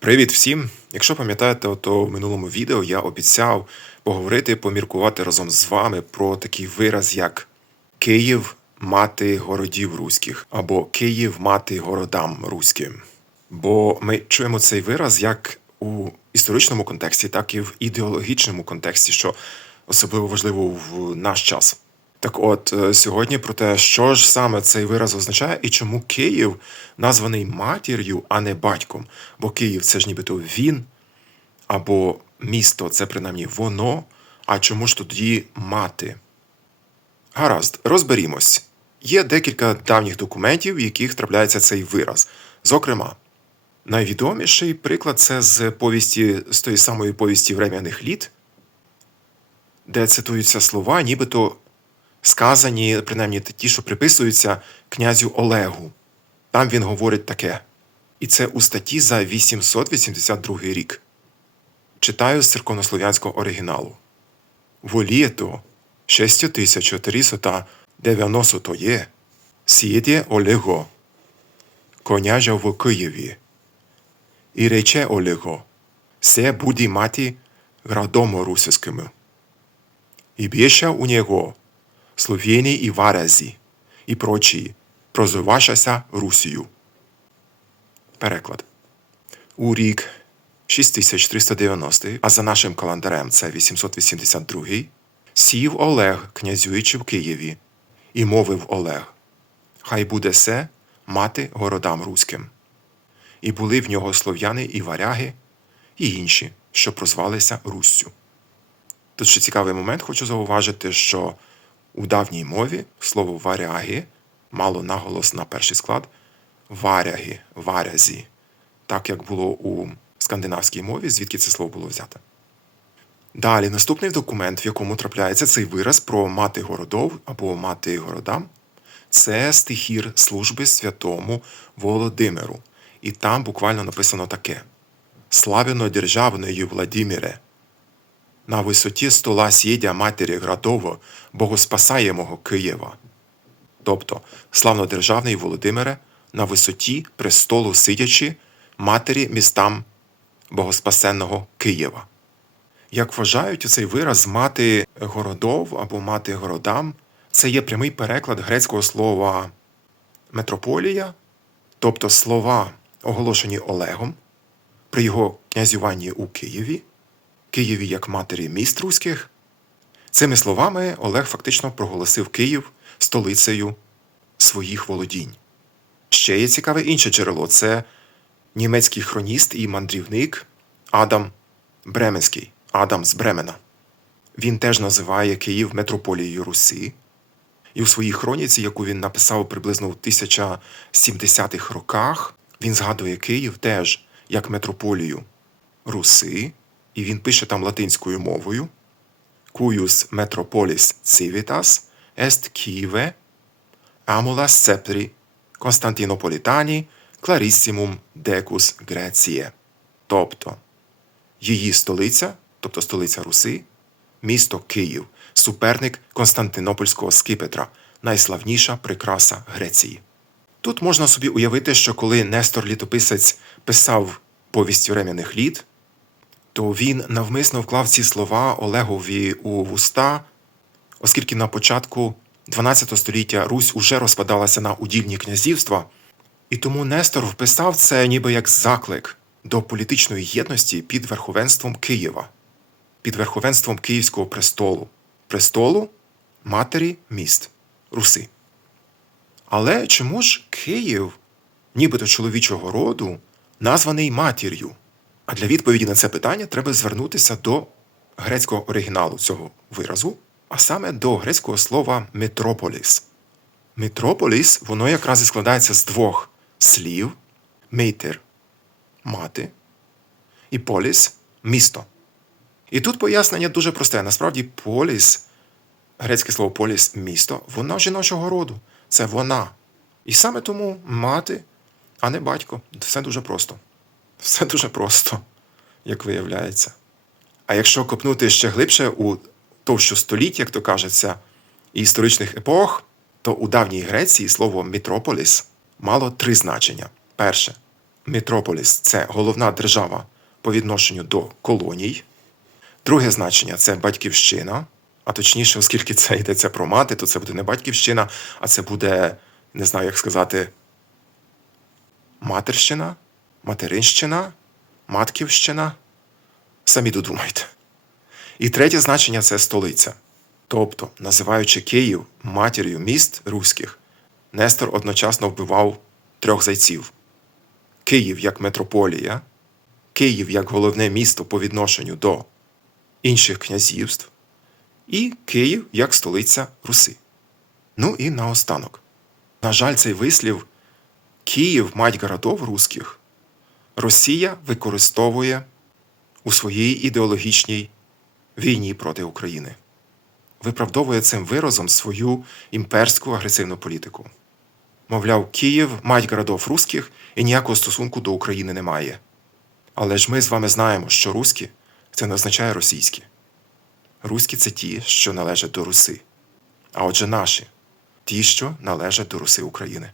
Привіт всім! Якщо пам'ятаєте, то в минулому відео я обіцяв поговорити, поміркувати разом з вами про такий вираз, як Київ мати городів руських або Київ мати городам руським. Бо ми чуємо цей вираз як у історичному контексті, так і в ідеологічному контексті, що особливо важливо в наш час. Так от, е, сьогодні про те, що ж саме цей вираз означає і чому Київ названий матір'ю, а не батьком. Бо Київ це ж нібито він, або місто це принаймні воно. А чому ж тоді мати? Гаразд, розберімось. Є декілька давніх документів, в яких трапляється цей вираз. Зокрема, найвідоміший приклад це з повісті з тої самої повісті врем'яних літ, де цитуються слова, нібито сказані, принаймні ті, що приписуються князю Олегу. Там він говорить таке. І це у статті за 882 рік. Читаю з церковнослов'янського оригіналу. Волієто 6490 є, сіє Олего, коняжа в Києві. І рече Олего, се буде мати градом русискими. І більше у нього Словені і Варазі і прочі, прозивашася Русію. Переклад. У рік 6390, а за нашим календарем це 882, сів Олег, князюючи в Києві, і мовив Олег: Хай буде се мати городам руським. І були в нього слов'яни і варяги, і інші, що прозвалися Руссю. Тут ще цікавий момент, хочу зауважити, що у давній мові слово варяги мало наголос на перший склад варяги, варязі, так як було у скандинавській мові, звідки це слово було взяте. Далі наступний документ, в якому трапляється цей вираз про мати городов або мати городам, це стихір служби святому Володимиру. І там буквально написано таке: Славяно державною Владимире, на висоті стола сєдя матері Градово, богоспасаємого Києва. Тобто, славнодержавний Володимире, на висоті престолу сидячи, матері містам богоспасенного Києва. Як вважають цей вираз мати городов або мати городам, це є прямий переклад грецького слова метрополія, тобто слова, оголошені Олегом при його князюванні у Києві, Києві як матері міст руських. Цими словами Олег фактично проголосив Київ столицею своїх володінь. Ще є цікаве інше джерело це німецький хроніст і мандрівник Адам Бременський, Адам з Бремена. Він теж називає Київ метрополією Руси. І у своїй хроніці, яку він написав приблизно в 1070-х роках, він згадує Київ теж як метрополію Руси, і він пише там латинською мовою Cuius metropolis civitas est Kieve, amula sceptri Константинополітані Clarissimum Decus Греція. Тобто її столиця, тобто столиця Руси, місто Київ, суперник Константинопольського скипетра, найславніша прикраса Греції. Тут можна собі уявити, що коли Нестор Літописець писав повість врем'яних літ, то він навмисно вклав ці слова Олегові у вуста, оскільки на початку 12 століття Русь уже розпадалася на удільні князівства, і тому Нестор вписав це ніби як заклик до політичної єдності під верховенством Києва, під верховенством Київського престолу, престолу матері міст Руси. Але чому ж Київ, нібито чоловічого роду, названий матір'ю? А для відповіді на це питання треба звернутися до грецького оригіналу цього виразу, а саме до грецького слова метрополіс. Метрополіс, воно якраз і складається з двох слів: мейтер мати і поліс місто. І тут пояснення дуже просте. Насправді, поліс, грецьке слово поліс місто, воно жіночого роду. Це вона. І саме тому мати, а не батько. Все дуже просто. Все дуже просто, як виявляється. А якщо копнути ще глибше у товщу століть, як то кажеться, і історичних епох, то у давній Греції слово мітрополіс мало три значення. Перше Метрополіс це головна держава по відношенню до колоній. Друге значення це батьківщина. А точніше, оскільки це йдеться про мати, то це буде не батьківщина, а це буде, не знаю, як сказати, матерщина, материнщина, матківщина. Самі додумайте. І третє значення це столиця. Тобто, називаючи Київ матір'ю міст руських, Нестор одночасно вбивав трьох зайців: Київ як метрополія, Київ як головне місто по відношенню до інших князівств, і Київ як столиця Руси. Ну і наостанок. На жаль, цей вислів Київ мать городов руських Росія використовує у своїй ідеологічній війні проти України. Виправдовує цим виразом свою імперську агресивну політику. Мовляв, Київ мать городов руських і ніякого стосунку до України не має. Але ж ми з вами знаємо, що руські це не означає російські. Руські це ті, що належать до Руси. А отже, наші ті, що належать до Руси України.